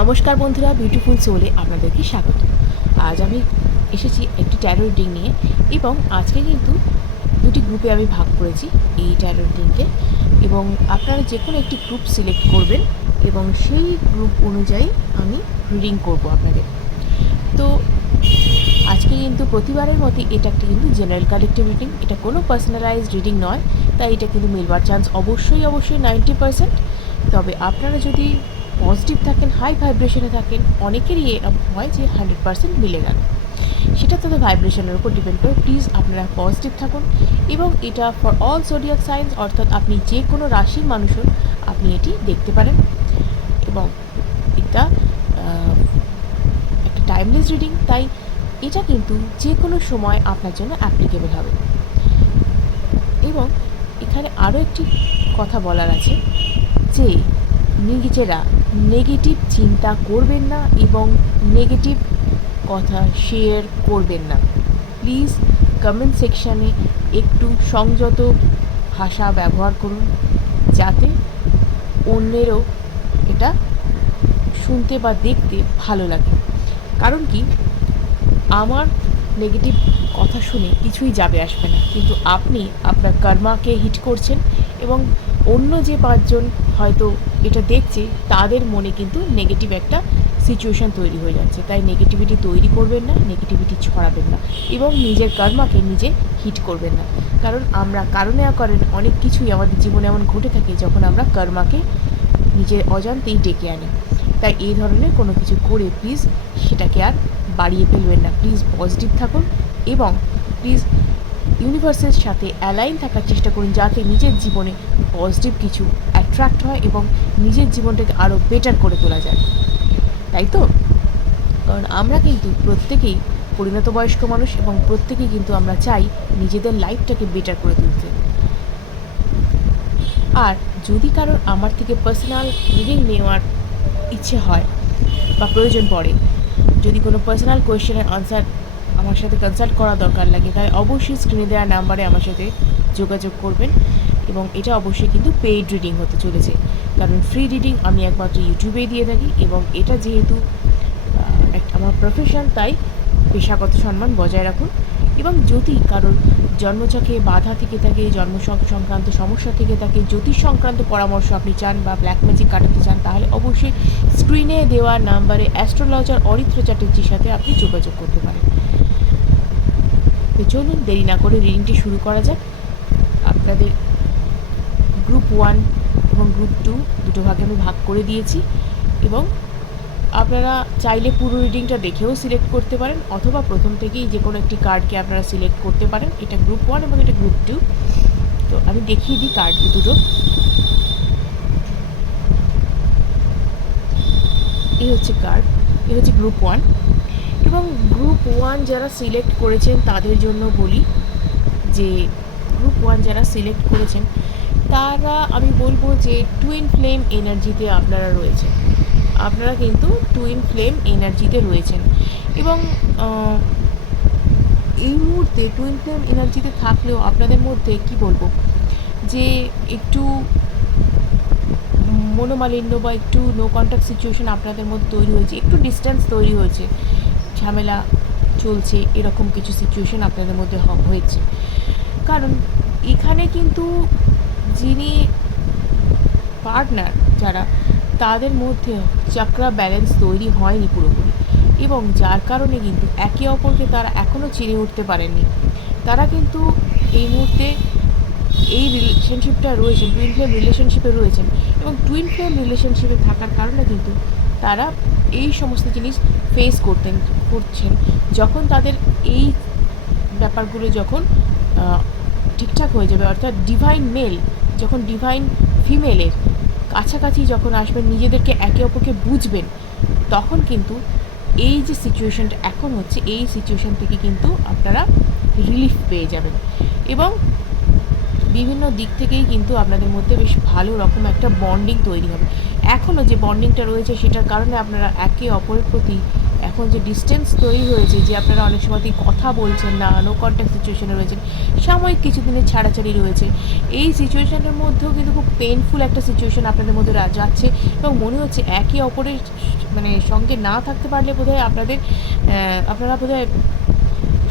নমস্কার বন্ধুরা বিউটিফুল সোলে আপনাদেরকে স্বাগত। আজ আমি এসেছি একটি ট্যারো রিডিং নিয়ে এবং আজকে কিন্তু দুটি গ্রুপে আমি ভাগ করেছি এই ট্যারো রিডিংকে এবং আপনারা যে কোনো একটি গ্রুপ সিলেক্ট করবেন এবং সেই গ্রুপ অনুযায়ী আমি রিডিং করব আপনাদের। তো আজকে কিন্তু প্রতিবারের মতো এটা একটা কিন্তু জেনারেল কালেক্টিভ রিডিং এটা কোনো পার্সোনালাইজড রিডিং নয়, তাই এটা কিন্তু মিলবার চান্স অবশ্যই অবশ্যই নাইনটি পার্সেন্ট তবে আপনারা যদি পজিটিভ থাকেন হাই ভাইব্রেশনে থাকেন, অনেকেরই এরকম হয় যে হান্ড্রেড পার্সেন্ট মিলে গেল। সেটা তাদের ভাইব্রেশনের উপর ডিপেন্ড করে প্লিজ আপনারা পজিটিভ থাকুন এবং এটা ফর অল জোডিয়াক সাইন্স অর্থাৎ আপনি যে কোনো রাশির মানুষ আপনি এটি দেখতে পারেন। এবং এটা একটা টাইমলেস রিডিং তাই এটা কিন্তু যে কোনো সময় আপনার জন্য অ্যাপ্লিকেবল হবে। এবং এখানে আরও একটি কথা বলার আছে যে নিজেরা নেগেটিভ চিন্তা করবেন না এবং নেগেটিভ কথা শেয়ার করবেন না। প্লিজ কমেন্ট সেকশানে একটু সংযত ভাষা ব্যবহার করুন, যাতে অন্যেরও এটা শুনতে বা দেখতে ভালো লাগে। কারণ কি? আমার নেগেটিভ কথা শুনে কিছুই যাবে আসবে না। কিন্তু আপনি আপনার কর্মাকে হিট করছেন এবং অন্য যে পাঁচজন হয়তো এটা দেখছে, তাদের মনে কিন্তু নেগেটিভ একটা সিচুয়েশান তৈরি হয়ে যাচ্ছে। তাই নেগেটিভিটি তৈরি করবেন না নেগেটিভিটি ছড়াবেন না এবং নিজের কর্মাকে নিজে হিট করবেন না। কারণ আমরা কারণে করেন অনেক কিছুই আমাদের জীবনে এমন ঘটে থাকে যখন আমরা কর্মাকে নিজের অজান্তেই ডেকে আনি। তাই এই ধরনের কোনো কিছু করে প্লিজ সেটাকে আর বাড়িয়ে ফেলবেন না। প্লিজ পজিটিভ থাকুন এবং প্লিজ ইউনিভার্সের সাথে অ্যালাইন থাকার চেষ্টা করুন, যাতে নিজের জীবনে পজিটিভ কিছু অ্যাট্রাক্ট হয় এবং নিজের জীবনটাকে আরও বেটার করে তোলা যায়। তাই তো? কারণ আমরা কিন্তু প্রত্যেকেই পরিণত বয়স্ক মানুষ এবং প্রত্যেকেই কিন্তু আমরা চাই নিজেদের লাইফটাকে বেটার করে তুলতে। আর যদি কারোর আমার থেকে পার্সোনাল রিডিং নেওয়ার ইচ্ছে হয় বা প্রয়োজন পড়ে, যদি কোনো পার্সোনাল কোয়েশ্চেনের আনসার আমার সাথে কনসাল্ট করা দরকার লাগে, তাই অবশ্যই স্ক্রিনে দেওয়া নাম্বারে আমার সাথে যোগাযোগ করবেন। এবং এটা অবশ্যই কিন্তু পেইড রিডিং হতে চলেছে। কারণ ফ্রি রিডিং আমি একমাত্র ইউটিউবে দিয়ে থাকি এবং এটা যেহেতু আমার প্রফেশন তাই পেশাগত সম্মান বজায় রাখুন। এবং যদি কারোর জন্মচকে বাধা থেকে থাকে জন্ম সংক্রান্ত সমস্যা থেকে থাকে, জ্যোতিষ সংক্রান্ত পরামর্শ আপনি চান বা ব্ল্যাক ম্যাজিক কাটাতে চান, তাহলে অবশ্যই স্ক্রিনে দেওয়া নাম্বারে অ্যাস্ট্রোলজার অরিত্র চ্যাটার্জির সাথে আপনি যোগাযোগ করতে পারেন। তো চলুন, দেরি না করে রিডিংটি শুরু করা যাক। আপনাদের গ্রুপ ওয়ান এবং গ্রুপ টু দুটো ভাগে আমি ভাগ করে দিয়েছি এবং আপনারা চাইলে পুরো রিডিংটা দেখেও সিলেক্ট করতে পারেন অথবা প্রথম থেকেই যে কোনো একটি কার্ডকে আপনারা সিলেক্ট করতে পারেন। এটা গ্রুপ ওয়ান এবং এটা গ্রুপ টু তো আমি দেখিয়ে দিই কার্ড দুটো। এই হচ্ছে কার্ড এ হচ্ছে গ্রুপ ওয়ান এবং গ্রুপ ওয়ান যারা সিলেক্ট করেছেন তাদের জন্য বলি যে গ্রুপ ওয়ান যারা সিলেক্ট করেছেন তারা, আমি বলব যে টুইন ফ্লেম এনার্জিতে আপনারা রয়েছেন। আপনারা কিন্তু টুইন ফ্লেম এনার্জিতে রয়েছেন। এবং এই মুহূর্তে টুইন ফ্লেম এনার্জিতে থাকলেও আপনাদের মধ্যে কি বলব? যে একটু মনোমালিন্য বা একটু নো কন্ট্যাক্ট সিচুয়েশন আপনাদের মধ্যে তৈরি হয়েছে, একটু ডিস্টেন্স তৈরি হয়েছে, ঝামেলা চলছে, এরকম কিছু সিচুয়েশন আপনাদের মধ্যে হয়েছে। কারণ এখানে কিন্তু যিনি পার্টনার যারা, তাদের মধ্যে চক্রা ব্যালেন্স তৈরি হয়নি পুরোপুরি। এবং যার কারণে কিন্তু একে অপরকে তারা এখনও চিনে উঠতে পারেননি। তারা কিন্তু এই মুহূর্তে এই রিলেশনশিপটা রয়েছেন টুইন ফ্লেম রিলেশনশিপে রয়েছেন এবং টুইন ফ্লেম রিলেশনশিপে থাকার কারণে কিন্তু তারা এই সমস্ত জিনিস ফেস করতেন, করছেন। যখন তাদের এই ব্যাপারগুলো যখন ঠিকঠাক হয়ে যাবে, অর্থাৎ ডিভাইন মেল যখন ডিভাইন ফিমেলের কাছাকাছি যখন আসবেন, নিজেদেরকে একে অপরকে বুঝবেন, তখন কিন্তু এই যে সিচুয়েশানটা এখন হচ্ছে, এই সিচুয়েশন থেকে কিন্তু আপনারা রিলিফ পেয়ে যাবেন। এবং বিভিন্ন দিক থেকেই কিন্তু আপনাদের মধ্যে বেশ ভালো রকম একটা বন্ডিং তৈরি হবে। এখনও যে বন্ডিংটা রয়েছে, সেটার কারণে আপনারা একে অপরের প্রতি এখন যে ডিস্টেন্স তৈরি হয়েছে, যে আপনারা অনেক সময়তেই কথা বলছেন না নো কন্ট্যাক্ট সিচুয়েশানে রয়েছেন, সাময়িক কিছুদিনের ছাড়াছাড়ি রয়েছে। এই সিচুয়েশানের মধ্যেও কিন্তু খুব পেনফুল একটা সিচুয়েশান আপনাদের মধ্যে যাচ্ছে এবং মনে হচ্ছে একে অপরের মানে সঙ্গে না থাকতে পারলে বোধহয় আপনাদের আপনারা বোধহয়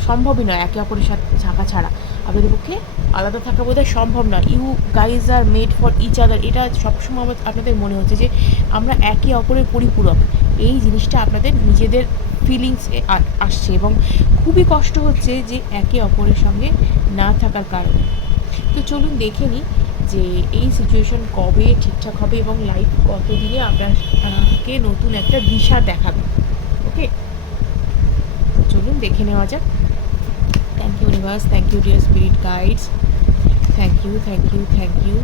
সম্ভবই নয়, একে অপরের সাথে থাকা ছাড়া। আপনাদের পক্ষে আলাদা থাকা বোধহয় সম্ভব নয়। You guys are made for each other এটা সবসময় আমার- আপনাদের মনে হচ্ছে যে আমরা একে অপরের পরিপূরক। এই জিনিসটা আপনাদের নিজেদের ফিলিংস আসছে এবং খুবই কষ্ট হচ্ছে যে একে অপরের সঙ্গে না থাকার কারণে। তো চলুন দেখে নিই যে এই সিচুয়েশন কবে ঠিকঠাক হবে এবং লাইফ কত দিনে আপনাকে নতুন একটা দিশা দেখাবে। ওকে চলুন দেখে নেওয়া যাক। Thank you universe thank you dear spirit guides thank you thank you thank you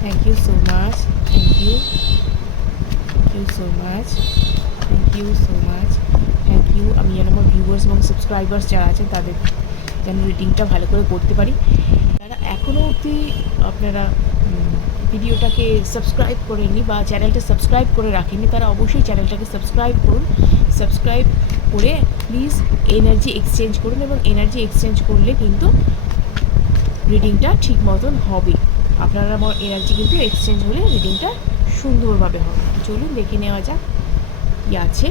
thank you so much thank you thank you so much thank you so much thank you আমি যেন আমার ভিউয়ার্স এবং subscribers যারা আছেন, তাদের যেন রিডিংটা ভালো করে করতে পারি। যারা এখনও অবধি আপনারা ভিডিওটাকে সাবস্ক্রাইব করেননি বা চ্যানেলটা সাবস্ক্রাইব করে রাখেননি, তারা অবশ্যই চ্যানেলটাকে সাবস্ক্রাইব করুন। সাবস্ক্রাইব করে প্লিজ এনার্জি এক্সচেঞ্জ করুন এবং এনার্জি এক্সচেঞ্জ করলে কিন্তু রিডিংটা ঠিক মতন হবে। আপনারা এনার্জি কিন্তু এক্সচেঞ্জ হলে রিডিংটা সুন্দরভাবে হবে। চলুন দেখে নেওয়া যাক কী আছে।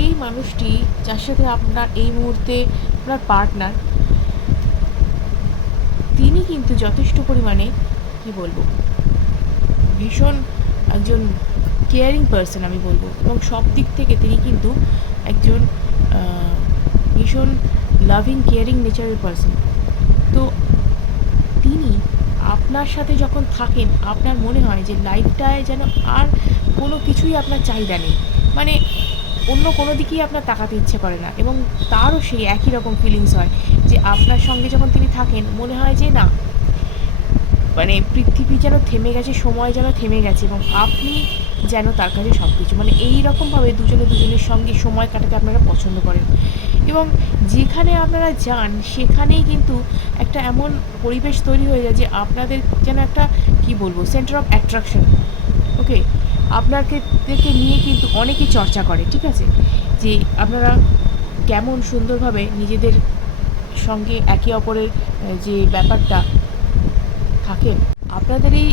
এই মানুষটি যার সাথে আপনার এই মুহূর্তে আপনার পার্টনার তিনি কিন্তু যথেষ্ট পরিমাণে কি বলব? ভীষণ একজন কেয়ারিং পার্সন আমি বলব। এবং সব দিক থেকে তিনি কিন্তু একজন ভীষণ লাভিং কেয়ারিং নেচারের পার্সন তো তিনি আপনার সাথে যখন থাকেন, আপনার মনে হয় যে লাইফটায় যেন আর কোনো কিছুই আপনার চাহিদা নেই। মানে অন্য কোনো দিকেই আপনার তাকাতে ইচ্ছে করে না এবং তারও সেই একই রকম ফিলিংস হয় যে আপনার সঙ্গে যখন তিনি থাকেন, মনে হয় যে না মানে পৃথিবী যেন থেমে গেছে, সময় যেন থেমে গেছে এবং আপনি যেন তার কাছে সব কিছু মানে এই রকমভাবে দুজনে দুজনের সঙ্গে সময় কাটাতে আপনারা পছন্দ করেন। এবং যেখানে আপনারা যান, সেখানেই কিন্তু একটা এমন পরিবেশ তৈরি হয়ে যায় যে আপনাদের যেন একটা, কি বলব সেন্টার অফ অ্যাট্রাকশন ওকে আপনাকে থেকে নিয়ে কিন্তু অনেকেই চর্চা করে, ঠিক আছে? যে আপনারা কেমন সুন্দরভাবে নিজেদের সঙ্গে একে অপরের যে ব্যাপারটা, থাকেন। আপনাদের এই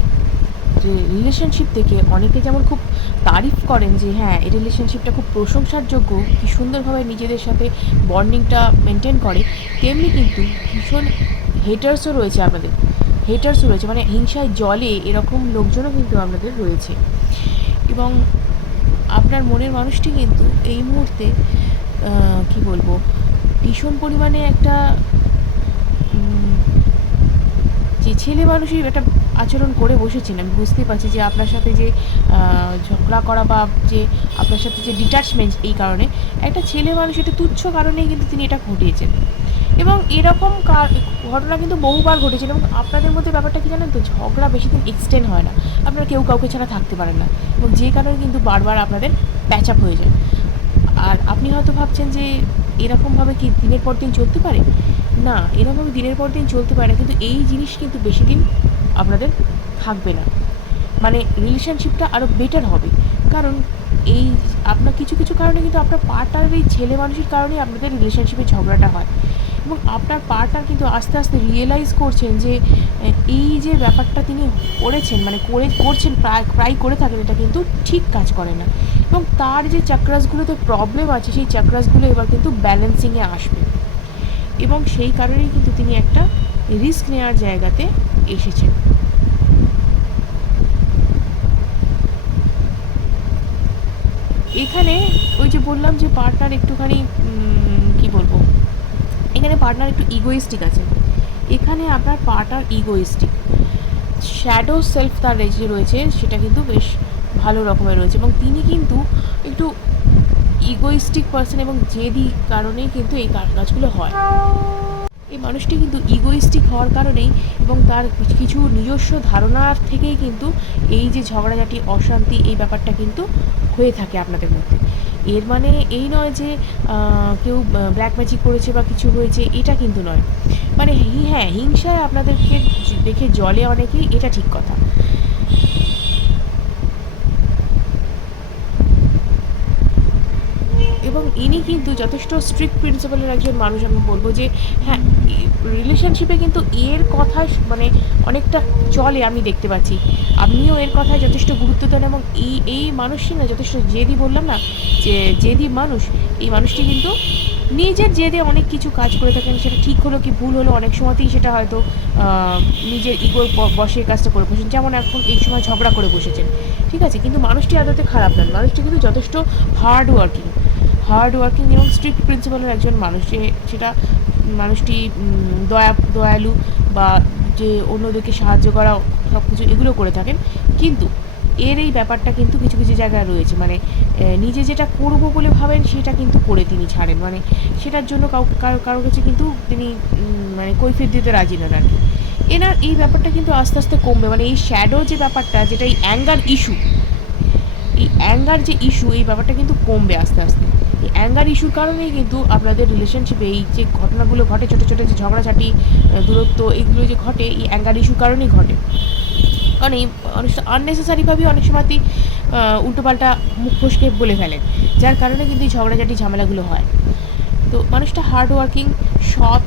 যে রিলেশনশিপ থেকে অনেকে যেমন খুব তারিফ করেন যে হ্যাঁ এই রিলেশনশিপটা খুব প্রশংসার যোগ্য কি সুন্দরভাবে নিজেদের সাথে বন্ডিংটা মেনটেন করে, তেমনি কিন্তু ভীষণ হেটার্সও রয়েছে আপনাদের হেটার্সও রয়েছে মানে হিংসায় জলে এরকম লোকজনও কিন্তু আপনাদের রয়েছে। এবং আপনার মনের মানুষটি কিন্তু এই মুহূর্তে কি বলব, ভীষণ পরিমাণে একটা যে ছেলে মানুষের একটা আচরণ করে বসেছেন, আমি বুঝতে পারছি যে আপনার সাথে যে ঝগড়া করা বা যে আপনার সাথে যে ডিটাচমেন্ট এই কারণে, একটা ছেলে মানুষ এটা তুচ্ছ কারণেই কিন্তু তিনি এটা ঘটিয়েছেন। এবং এরকম ঘটনা কিন্তু বহুবার ঘটেছিল এবং আপনাদের মধ্যে ব্যাপারটা কি জানেন তো? ঝগড়া বেশি দিন এক্সটেন্ড হয় না। আপনারা কেউ কাউকে ছাড়া থাকতে পারেন না। এবং যে কারণে কিন্তু বারবার আপনাদের প্যাচ আপ হয়ে যায়। আর আপনি হয়তো ভাবছেন যে এরকমভাবে কি দিনের পর দিন চলতে পারে? না এরকমভাবে দিনের পর দিন চলতে পারে না। কিন্তু এই জিনিস কিন্তু বেশি দিন আপনাদের থাকবে না। মানে রিলেশনশিপটা আরও বেটার হবে। কারণ এই আপনার কিছু কিছু কারণে কিন্তু আপনার পার্টনারের এই ছেলে মানুষের কারণেই আপনাদের রিলেশনশিপে ঝগড়াটা হয়। এবং আপনার পার্টনার কিন্তু আস্তে আস্তে রিয়েলাইজ করছেন যে এই যে ব্যাপারটা তিনি করেছেন মানে করে, করছেন, প্রায় প্রায় করে থাকেন, এটা কিন্তু ঠিক কাজ করে না। এবং তার যে চাক্রাসগুলোতে প্রবলেম আছে, সেই চাক্রাসগুলো এবার কিন্তু ব্যালেন্সিংয়ে আসবে। এবং সেই কারণেই কিন্তু তিনি একটা রিস্ক নেওয়ার জায়গাতে এসেছেন এখানে ওই যে বললাম যে পার্টনার একটুখানি কি বলব? এখানে পার্টনার একটু ইগোইস্টিক আছে। এখানে আপনার পার্টনার ইগোইস্টিক শ্যাডো সেলফ তার যে রয়েছে, সেটা কিন্তু বেশ ভালো রকমের রয়েছে এবং তিনি কিন্তু একটু ইগোইস্টিক পার্সন এবং জেদি কারণেই কিন্তু এই কাজ- কাজগুলো হয়। এই মানুষটি কিন্তু ইগোইস্টিক হওয়ার কারণেই এবং তার কিছু- নিজস্ব ধারণার থেকেই কিন্তু এই যে ঝগড়াঝাটি, অশান্তি এই ব্যাপারটা কিন্তু হয়ে থাকে আপনাদের মধ্যে। এর মানে এই নয় যে কেউ ব্ল্যাক ম্যাজিক করেছে বা কিছু হয়েছে, এটা কিন্তু নয়। মানে হ্যাঁ হিংসায় আপনাদেরকে দেখে জলে অনেকেই, এটা ঠিক কথা। ইনি কিন্তু যথেষ্ট স্ট্রিক্ট প্রিন্সিপালের একজন মানুষ, আমি বলব যে হ্যাঁ রিলেশনশিপে কিন্তু এর কথা মানে অনেকটা চলে আমি দেখতে পাচ্ছি। আপনিও এর কথায় যথেষ্ট গুরুত্ব দেন এবং এই এই মানুষটি না, যথেষ্ট জেদি বললাম না, যে জেদি মানুষ, এই মানুষটি কিন্তু নিজের জেদে অনেক কিছু কাজ করে থাকেন। সেটা ঠিক হলো কি ভুল হলো, অনেক সময়তেই সেটা হয়তো নিজের ইগোর বসে কাজটা করে বসেন যেমন এখন এই সময় ঝগড়া করে বসেছেন। ঠিক আছে? কিন্তু মানুষটি আদতে খারাপ নন মানুষটি কিন্তু যথেষ্ট হার্ড ওয়ার্কিং হার্ড ওয়ার্কিং এবং স্ট্রিক্ট প্রিন্সিপালের একজন মানুষ যে সেটা মানুষটি দয়া, দয়ালু বা যে অন্যদেরকে সাহায্য করা সব কিছু এগুলো করে থাকেন। কিন্তু এর এই ব্যাপারটা কিন্তু কিছু কিছু জায়গায় রয়েছে। মানে নিজে যেটা করব বলে ভাবেন সেটা কিন্তু করে তিনি ছাড়েন। মানে সেটার জন্য কারও কারও কাছে কিন্তু তিনি মানে কৈফিয়ত দিতে রাজি নন আর কি এনার এই ব্যাপারটা কিন্তু আস্তে আস্তে কমবে। মানে এই শ্যাডো যে ব্যাপারটা, যেটা এই অ্যাঙ্গার ইস্যু এই অ্যাঙ্গার যে ইস্যু এই ব্যাপারটা কিন্তু কমবে আস্তে আস্তে। এই অ্যাঙ্গার ইস্যুর কারণেই কিন্তু আপনাদের রিলেশনশিপে এই যে ঘটনাগুলো ঘটে, ছোটো ছোটো যে ঝগড়াঝাটি দূরত্ব এইগুলো যে ঘটে, এই অ্যাঙ্গার ইস্যুর কারণেই ঘটে। কারণ এই অনেক আননেসেসারিভাবে অনেক সময়তেই উল্টোপাল্টা মুখ ফসকে বলে ফেলেন যার কারণে কিন্তু এই ঝগড়াঝাটি, ঝামেলাগুলো হয়। তো মানুষটা হার্ড ওয়ার্কিং সৎ,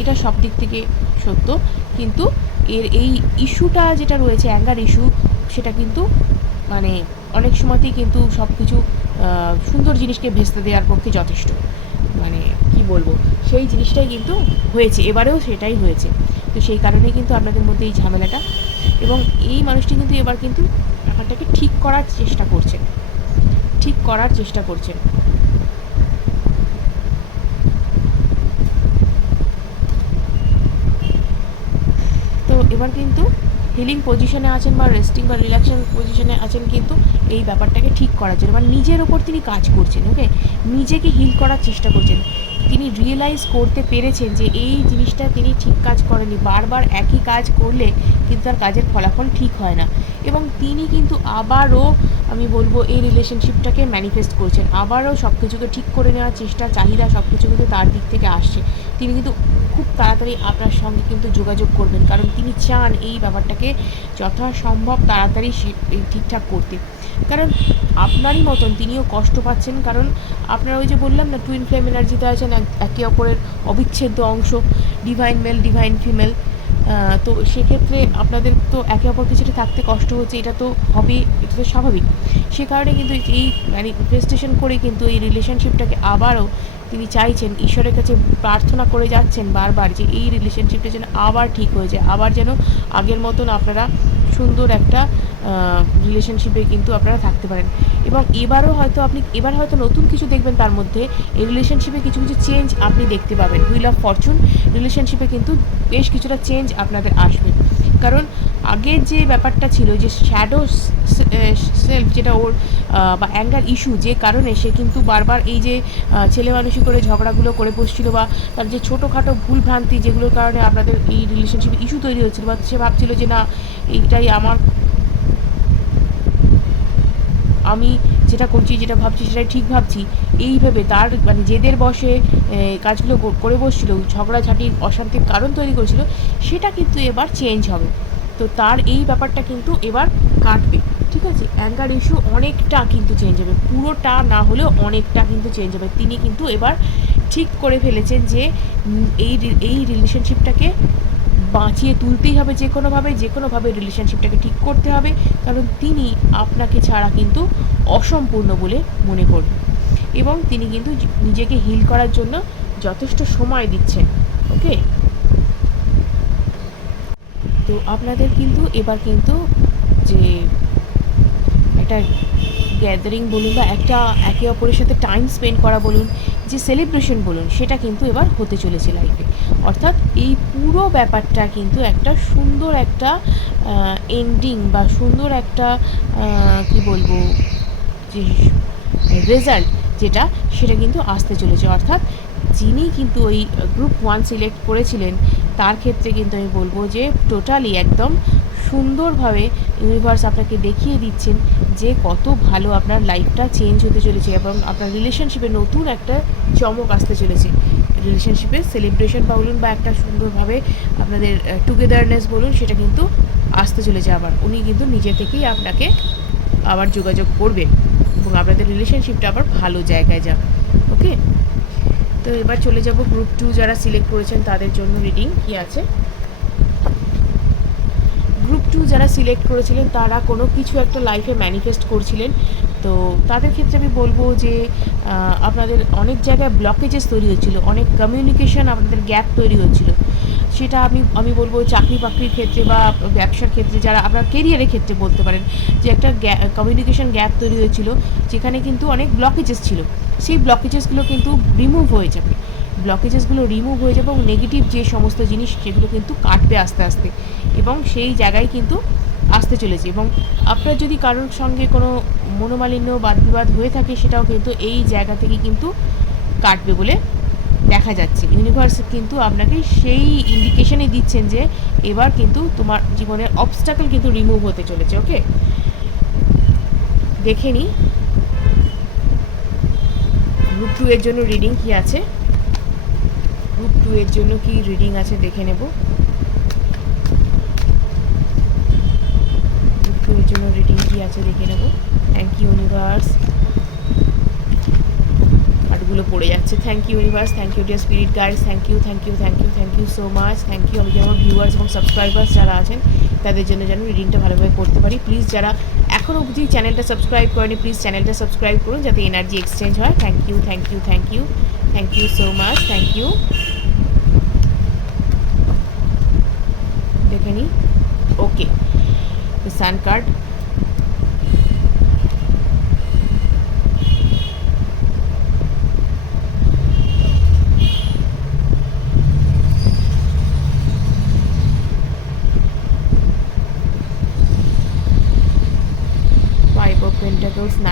এটা সব দিক থেকে সত্য। কিন্তু এর এই ইস্যুটা যেটা রয়েছে অ্যাঙ্গার ইস্যু সেটা কিন্তু মানে অনেক সময়তেই কিন্তু সব কিছু সুন্দর জিনিসকে ভেস্তে দেওয়ার পক্ষে যথেষ্ট। মানে কি বলব? সেই জিনিসটাই কিন্তু হয়েছে, এবারেও সেটাই হয়েছে। তো সেই কারণে কিন্তু আপনাদের মধ্যে এই ঝামেলাটা এবং এই মানুষটি কিন্তু এবার কিন্তু ব্যাপারটাকে ঠিক করার চেষ্টা করছেন ঠিক করার চেষ্টা করছেন তো এবার কিন্তু হিলিং পজিশনে আছেন বা রেস্টিং বা রিল্যাক্সেশন পজিশনে আছেন কিন্তু এই ব্যাপারটাকে ঠিক করার জন্য বা নিজের ওপর তিনি কাজ করছেন ওকে নিজেকে হিল করার চেষ্টা করছেন। তিনি রিয়েলাইজ করতে পেরেছেন যে এই জিনিসটা তিনি ঠিক কাজ করেনি বারবার একই কাজ করলে কিন্তু তার কাজের ফলাফল ঠিক হয় না। এবং তিনি কিন্তু আবারও, আমি বলব, এই রিলেশনশিপটাকে ম্যানিফেস্ট করছেন। আবারও সব কিছুকে ঠিক করে নেওয়ার চেষ্টা, চাহিদা সব কিছু কিন্তু তার দিক থেকে আসছে। তিনি কিন্তু খুব তাড়াতাড়ি আপনার সঙ্গে কিন্তু যোগাযোগ করবেন। কারণ তিনি চান এই ব্যাপারটাকে যথাসম্ভব তাড়াতাড়ি ঠিকঠাক করতে। কারণ আপনারই মতন তিনিও কষ্ট পাচ্ছেন। কারণ আপনারা ওই যে বললাম না টুইন ফ্লেম এনার্জিতে আছেন একে অপরের অবিচ্ছেদ্য অংশ ডিভাইন মেল ডিভাইন ফিমেল তো সেক্ষেত্রে আপনাদের তো একে অপরকে সেটা থাকতে কষ্ট হচ্ছে, এটা তো হবে, এটা তো স্বাভাবিক। সে কারণে কিন্তু এই মানে ম্যানিফেস্টেশন করে কিন্তু এই রিলেশনশিপটাকে আবারও তিনি চাইছেন, ঈশ্বরের কাছে প্রার্থনা করে যাচ্ছেন বারবার যে এই রিলেশনশিপটা যেন আবার ঠিক হয়ে যায়, আবার যেন আগের মতন আপনারা সুন্দর একটা রিলেশনশিপে কিন্তু আপনারা থাকতে পারেন। এবং এবারও হয়তো আপনি, এবার হয়তো নতুন কিছু দেখবেন তার মধ্যে, এই রিলেশনশিপে কিছু কিছু চেঞ্জ আপনি দেখতে পাবেন। হুইল অফ ফরচুন রিলেশনশিপে কিন্তু বেশ কিছুটা চেঞ্জ আপনাদের আসবে। কারণ আগের যে ব্যাপারটা ছিল যে শ্যাডো সেলফ যেটা ওর বা অ্যাঙ্গার ইস্যু যে কারণে সে কিন্তু বারবার এই যে ছেলে মানুষই করে ঝগড়াগুলো করে বসছিল বা তার যে ছোটোখাটো ভুলভ্রান্তি যেগুলোর কারণে আপনাদের এই রিলেশনশিপে ইস্যু তৈরি হচ্ছিল বা সে ভাবছিল যে না, এইটাই আমার আমি যেটা করছি, যেটা ভাবছি, সেটাই ঠিক ভাবছি। এইভাবে তার মানে জেদের বসে কাজগুলো করে বসছিল ঝগড়াঝাটির অশান্তির কারণ তৈরি করেছিল, সেটা কিন্তু এবার চেঞ্জ হবে। তো তার এই ব্যাপারটা কিন্তু এবার কাটবে, ঠিক আছে? অ্যাঙ্গার ইস্যু অনেকটা কিন্তু চেঞ্জ হবে, পুরোটা না হলেও অনেকটা কিন্তু চেঞ্জ হবে। তিনি কিন্তু এবার ঠিক করে ফেলেছেন যে এই এই রিলেশনশিপটাকে বাঁচিয়ে তুলতেই হবে যে কোনোভাবে যে কোনোভাবে রিলেশনশিপটাকে ঠিক করতে হবে। কারণ তিনি আপনাকে ছাড়া কিন্তু অসম্পূর্ণ বলে মনে করবেন। এবং তিনি কিন্তু নিজেকে হিল করার জন্য যথেষ্ট সময় দিচ্ছেন ওকে তো আপনাদের কিন্তু এবার কিন্তু যে একটা গ্যাদারিং বলুন বা একটা একে অপরের সাথে টাইম স্পেন্ড করা বলুন, যে সেলিব্রেশন বলুন, সেটা কিন্তু এবার হতে চলেছে লাইফে অর্থাৎ এই পুরো ব্যাপারটা কিন্তু একটা সুন্দর একটা এন্ডিং বা সুন্দর একটা কি বলব, যে রেজাল্ট যেটা, সেটা কিন্তু আসতে চলেছে। অর্থাৎ যিনি কিন্তু ওই গ্রুপ ওয়ান সিলেক্ট করেছিলেন তার ক্ষেত্রে কিন্তু আমি বলব যে টোটালি একদম সুন্দরভাবে ইউনিভার্স আপনাকে দেখিয়ে দিচ্ছেন যে কত ভালো আপনার লাইফটা চেঞ্জ হতে চলেছে এবং আপনার রিলেশনশিপে নতুন একটা চমক আসতে চলেছে। রিলেশনশিপে সেলিব্রেশন বলুন বা একটা সুন্দরভাবে আপনাদের টুগেদারনেস বলুন সেটা কিন্তু আসতে চলেছে আবার। উনি কিন্তু নিজে থেকেই আপনাকে আবার যোগাযোগ করবেন এবং আপনাদের রিলেশনশিপটা আবার ভালো জায়গায় যাবে। ওকে তো এবার চলে যাব গ্রুপ টু যারা সিলেক্ট করেছেন তাদের জন্য রিডিং কি আছে? গ্রুপ টু যারা সিলেক্ট করেছিলেন তারা কোনো কিছু একটা লাইফে ম্যানিফেস্ট করছিলেন। তো তাদের ক্ষেত্রে আমি বলব যে আপনাদের অনেক জায়গায় ব্লকেজেস তৈরি হচ্ছিল, অনেক কমিউনিকেশন আপনাদের গ্যাপ তৈরি হচ্ছিল। সেটা আমি আমি বলব চাকরি বাকরির ক্ষেত্রে বা ব্যবসার ক্ষেত্রে যারা আপনার কেরিয়ারের ক্ষেত্রে বলতে পারেন, যে একটা কমিউনিকেশন গ্যাপ তৈরি হয়েছিল, যেখানে কিন্তু অনেক ব্লকেজেস ছিল। সেই ব্লকেজেসগুলো কিন্তু রিমুভ হয়ে যাবে। ব্লকেজেসগুলো রিমুভ হয়ে যাবে এবং নেগেটিভ যে সমস্ত জিনিস, সেগুলো কিন্তু কাটবে আস্তে আস্তে এবং সেই জায়গায় কিন্তু আসতে চলেছে এবং আপনার যদি কারোর সঙ্গে কোনো মনোমালিন্য বাদ বিবাদ হয়ে থাকে, সেটাও কিন্তু এই জায়গা থেকে কিন্তু কাটবে বলে দেখা যাচ্ছে। ইউনিভার্স কিন্তু আপনাকে সেই ইন্ডিকেশনই দিচ্ছেন যে এবার কিন্তু তোমার জীবনের অবস্টাকল কিন্তু রিমুভ হতে চলেছে ওকে দেখে নিই গ্রুপ টু এর জন্য রিডিং কি আছে? গ্রুপ টু এর জন্য কি রিডিং আছে দেখে নেব। গ্রুপ টু এর জন্য রিডিং কি আছে দেখে নেব। থ্যাংক ইউ ইউনিভার্স কার্ডগুলো পড়ে যাচ্ছে। Thank you universe thank you dear spirit guides thank you thank you thank you thank you so much thank you আমি আমার ভিউয়ার্স এবং সাবস্ক্রাইবার্স যারা আছেন, তাদের জন্য যেন রিডিংটা ভালোভাবে করতে পারি। প্লিজ যারা এখনও অবধি চ্যানেলটা সাবস্ক্রাইব করেনি প্লিজ চ্যানেলটা সাবস্ক্রাইব করুন যাতে এনার্জি এক্সচেঞ্জ হয়। Thank you thank you thank you thank you so much thank you দেখে নিই okay sun card news nine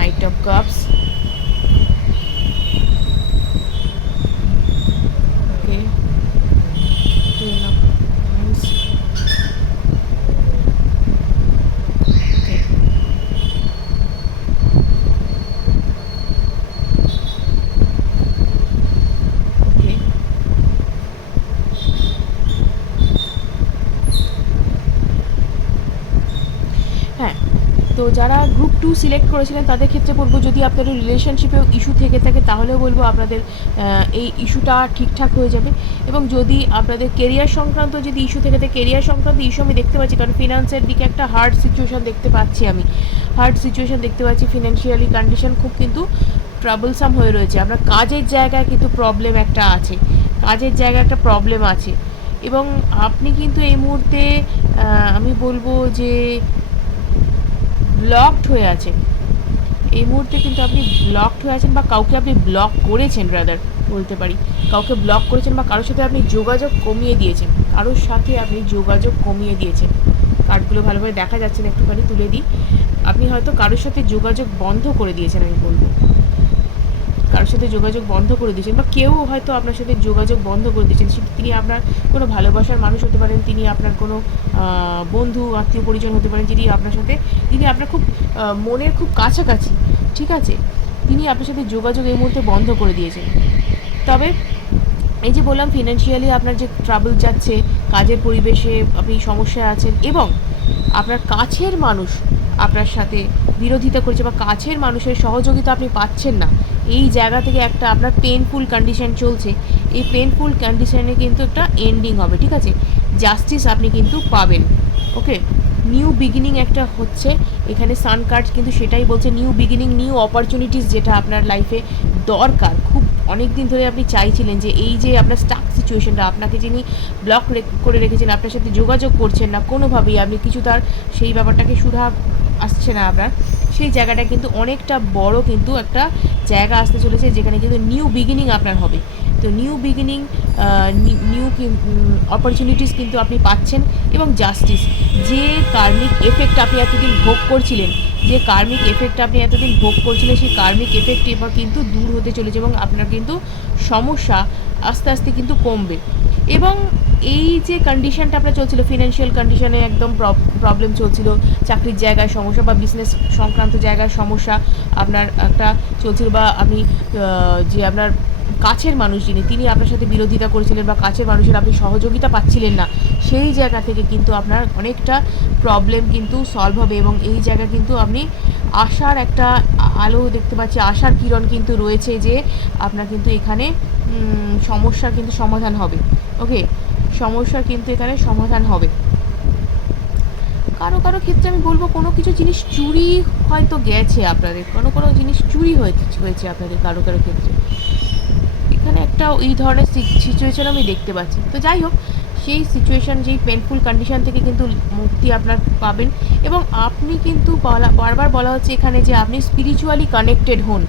তো যারা গ্রুপ টু সিলেক্ট করেছিলেন, তাদের ক্ষেত্রে বলব যদি আপনাদের রিলেশনশিপেও ইস্যু থেকে থাকে, তাহলেও বলব আপনাদের এই ইস্যুটা ঠিকঠাক হয়ে যাবে। এবং যদি আপনাদের কেরিয়ার সংক্রান্ত যদি ইস্যু থেকে থাকে কেরিয়ার সংক্রান্ত ইস্যু আমি দেখতে পাচ্ছি, কারণ ফিনান্সের দিকে একটা হার্ড সিচুয়েশন দেখতে পাচ্ছি আমি। হার্ড সিচুয়েশন দেখতে পাচ্ছি ফিনান্সিয়ালি কন্ডিশন খুব কিন্তু ট্রাবলসাম হয়ে রয়েছে। আপনার কাজের জায়গায় কিন্তু প্রবলেম একটা আছে। কাজের জায়গায় একটা প্রবলেম আছে। এবং আপনি কিন্তু এই মুহূর্তে আমি বলব যে ব্লকড হয়ে আছেন এই মুহূর্তে কিন্তু আপনি ব্লকড হয়ে আছেন বা কাউকে আপনি ব্লক করেছেন ব্রাদার বলতে পারি। কাউকে ব্লক করেছেন বা কারোর সাথে আপনি যোগাযোগ কমিয়ে দিয়েছেন। কারোর সাথে আপনি যোগাযোগ কমিয়ে দিয়েছেন। কার্ডগুলো ভালোভাবে দেখা যাচ্ছে না একটুখানি, তুলে দিই। আপনি হয়তো কারোর সাথে যোগাযোগ বন্ধ করে দিয়েছেন, আমি বলব। কারোর সাথে যোগাযোগ বন্ধ করে দিয়েছেন বা কেউ হয়তো আপনার সাথে যোগাযোগ বন্ধ করে দিয়েছেন তিনি আপনার কোনো ভালোবাসার মানুষ হতে পারেন, তিনি আপনার কোনো বন্ধু, আত্মীয় পরিজন হতে পারেন, যিনি আপনার সাথে, তিনি আপনার খুব মনের খুব কাছাকাছি, ঠিক আছে? তিনি আপনার সাথে যোগাযোগ এই মুহূর্তে বন্ধ করে দিয়েছেন। তবে এই যে বললাম ফিনান্সিয়ালি আপনার যে ট্রাবল যাচ্ছে, কাজের পরিবেশে আপনি সমস্যায় আছেন এবং আপনার কাছের মানুষ আপনার সাথে বিরোধিতা করছে বা কাছের মানুষের সহযোগিতা আপনি পাচ্ছেন না এই জায়গা থেকে একটা আপনার পেনফুল কন্ডিশন চলছে। এই পেনফুল কন্ডিশনে কিন্তু একটা এন্ডিং হবে, ঠিক আছে? জাস্টিস আপনি কিন্তু পাবেন ওকে নিউ বিগিনিং একটা হচ্ছে, এখানে সান কার্ড কিন্তু সেটাই বলছে নিউ বিগিনিং নিউ অপরচুনিটিস যেটা আপনার লাইফে দরকার। খুব অনেক দিন ধরে আপনি চাইছিলেন যে এই যে আপনার স্টাক সিচুয়েশনটা আপনাকে যিনি ব্লক করে রেখেছেন, আপনার সাথে যোগাযোগ করছেন না, কোনোভাবেই আপনি কিছু তার সেই ব্যাপারটাকে সুধা আসছে না আপনার। সেই জায়গাটা কিন্তু অনেকটা বড় কিন্তু একটা জায়গা আসতে চলেছে, যেখানে কিন্তু নিউ বিগিনিং আপনার হবে। তো নিউ বিগিনিং নিউ অপরচুনিটিস কিন্তু আপনি পাচ্ছেন এবং জাস্টিস যে কার্মিক এফেক্ট আপনি এতদিন ভোগ করছিলেন, যে কার্মিক এফেক্ট আপনি এতদিন ভোগ করছিলেন, সেই কার্মিক এফেক্ট এবার কিন্তু দূর হতে চলেছে এবং আপনার কিন্তু সমস্যা আস্তে আস্তে কিন্তু কমবে। এবং এই যে কন্ডিশনটা আপনার চলছিল ফিনান্সিয়াল কন্ডিশনে একদম প্রবলেম চলছিল, চাকরির জায়গায় সমস্যা বা বিজনেস সংক্রান্ত জায়গায় সমস্যা আপনার একটা চলছিল বা আপনি যে আপনার কাছের মানুষ যিনি, তিনি আপনার সাথে বিরোধিতা করেছিলেন বা কাছের মানুষের আপনি সহযোগিতা পাচ্ছিলেন না, সেই জায়গা থেকে কিন্তু আপনার অনেকটা প্রবলেম কিন্তু সলভ হবে এবং এই জায়গা কিন্তু আপনি আশার একটা আলো দেখতে পাচ্ছি, আশার কিরণ কিন্তু রয়েছে যে আপনার কিন্তু এখানে সমস্যার কিন্তু সমাধান হবে। ওকে সমস্যার কিন্তু এখানে সমাধান হবে। কারও কারও ক্ষেত্রে আমি বলব, কোনো কিছু জিনিস চুরি হয়তো গেছে আপনাদের, কোনো কোনো জিনিস চুরি হয়েছে আপনাদের কারও কারও ক্ষেত্রে। এখানে একটা এই ধরনের সিচুয়েশন আমি দেখতে পাচ্ছি। তো যাই হোক, সেই সিচুয়েশন যেই পেনফুল কন্ডিশন থেকে কিন্তু মুক্তি আপনার পাবেন এবং আপনি কিন্তু বলা, বারবার বলা হচ্ছে এখানে যে আপনি স্পিরিচুয়ালি কানেক্টেড হন।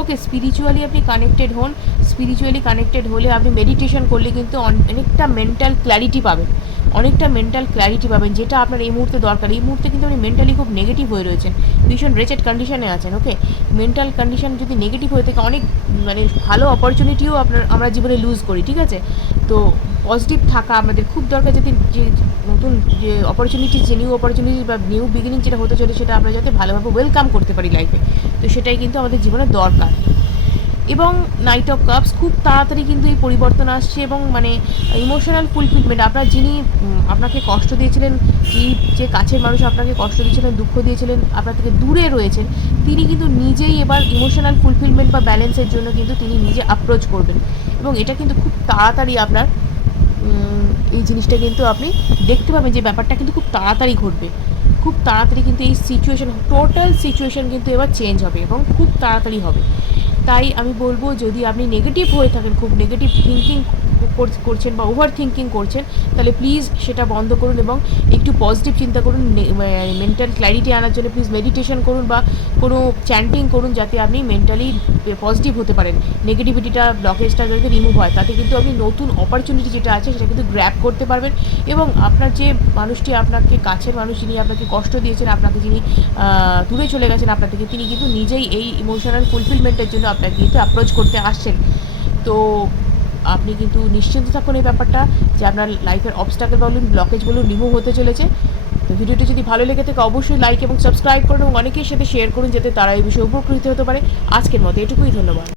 ওকে স্পিরিচুয়ালি আপনি কানেক্টেড হন স্পিরিচুয়ালি কানেক্টেড হলে আপনি মেডিটেশন করলে কিন্তু অন- অনেকটা মেন্টাল ক্ল্যারিটি পাবেন। অনেকটা মেন্টাল ক্ল্যারিটি পাবেন, যেটা আপনার এই মুহূর্তে দরকার। এই মুহূর্তে কিন্তু আপনি মেন্টালি খুব নেগেটিভ হয়ে রয়েছেন। ভীষণ রেচেড কন্ডিশনে আছেন ওকে মেন্টাল কন্ডিশন যদি নেগেটিভ হয়ে থাকে, অনেক মানে ভালো অপরচুনিটিও আপনার, আমরা জীবনে লুজ করি, ঠিক আছে? তো পজিটিভ থাকা আমাদের খুব দরকার, যাতে যে নতুন যে অপরচুনিটি যে নিউ অপরচুনিটি বা নিউ বিগিনিং যেটা হতে চলে সেটা আমরা যাতে ভালোভাবে ওয়েলকাম করতে পারি লাইফে তো সেটাই কিন্তু আমাদের জীবনে দরকার। এবং নাইট অফ কাপস খুব তাড়াতাড়ি কিন্তু এই পরিবর্তন আসছে এবং মানে ইমোশনাল ফুলফিলমেন্ট আপনার যিনি আপনাকে কষ্ট দিয়েছিলেন যিনি যে কাছের মানুষ আপনাকে কষ্ট দিয়েছিলেন, দুঃখ দিয়েছিলেন, আপনার থেকে দূরে রয়েছেন, তিনি কিন্তু নিজেই এবার ইমোশনাল ফুলফিলমেন্ট বা ব্যালেন্সের জন্য কিন্তু তিনি নিজে অ্যাপ্রোচ করবেন। এবং এটা কিন্তু খুব তাড়াতাড়ি আপনার এই জিনিসটা কিন্তু আপনি দেখতে পাবেন যে ব্যাপারটা কিন্তু খুব তাড়াতাড়ি ঘটবে। খুব তাড়াতাড়ি কিন্তু এই সিচুয়েশন টোটাল সিচুয়েশন কিন্তু এবার চেঞ্জ হবে এবং খুব তাড়াতাড়ি হবে। তাই আমি বলব যদি আপনি নেগেটিভ হয়ে থাকেন খুব নেগেটিভ থিঙ্কিং করছেন বা ওভার থিঙ্কিং করছেন, তাহলে প্লিজ সেটা বন্ধ করুন এবং একটু পজিটিভ চিন্তা করুন মেন্টাল ক্ল্যারিটি আনার জন্য প্লিজ মেডিটেশন করুন বা কোনো চ্যান্টিং করুন যাতে আপনি মেন্টালি পজিটিভ হতে পারেন। নেগেটিভিটিটা ব্লকেজটা যাতে রিমুভ হয়, তাতে কিন্তু আপনি নতুন অপরচুনিটি যেটা আছে সেটা কিন্তু গ্র্যাপ করতে পারবেন এবং আপনার যে মানুষটি আপনাকে কাছের মানুষ যিনি আপনাকে কষ্ট দিয়েছেন, আপনাকে যিনি দূরে চলে গেছেন, আপনার থেকে তিনি কিন্তু নিজেই এই ইমোশনাল ফুলফিলমেন্টের জন্য আপনাকে কিন্তু অ্যাপ্রোচ করতে আসছেন। তো আপনি কিন্তু নিশ্চিন্ত থাকুন এই ব্যাপারটা যে আপনার লাইফের অবস্টাকেল বলুন ব্লকেজ বলুন রিমুভ হতে চলেছে। তো ভিডিওটি যদি ভালো লেগে থাকে, অবশ্যই লাইক এবং সাবস্ক্রাইব করুন এবং অনেকের সাথে শেয়ার করুন, যাতে তারা এই বিষয়ে উপকৃত হতে পারে। আজকের মতো এটুকুই, ধন্যবাদ।